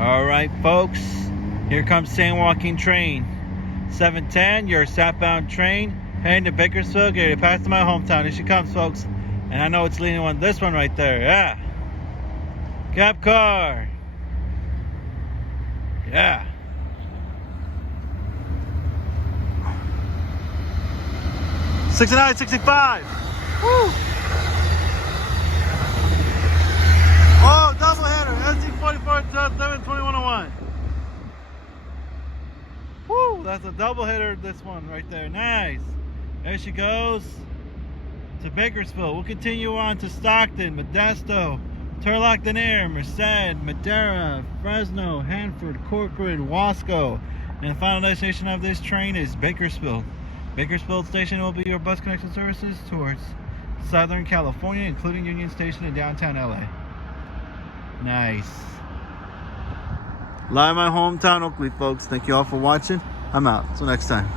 Alright folks, here comes San Joaquin train. 710, your southbound train, heading to Bakersfield, getting past my hometown. Here she comes, folks. And I know it's leaning on this one right there, yeah. Cabcar. Yeah. '69, 65. Woo! Oh, double header. SC44 7 2101. Woo! That's a double hitter. This one right there. Nice. There she goes to Bakersfield. We'll continue on to Stockton, Modesto, Turlock-Denair, Merced, Madera, Fresno, Hanford, Corcoran, Wasco. And the final destination of this train is Bakersfield. Bakersfield Station will be your bus connection services towards Southern California, including Union Station in downtown LA. Nice. Live in my hometown, Oakley, folks. Thank you all for watching. I'm out. Till next time.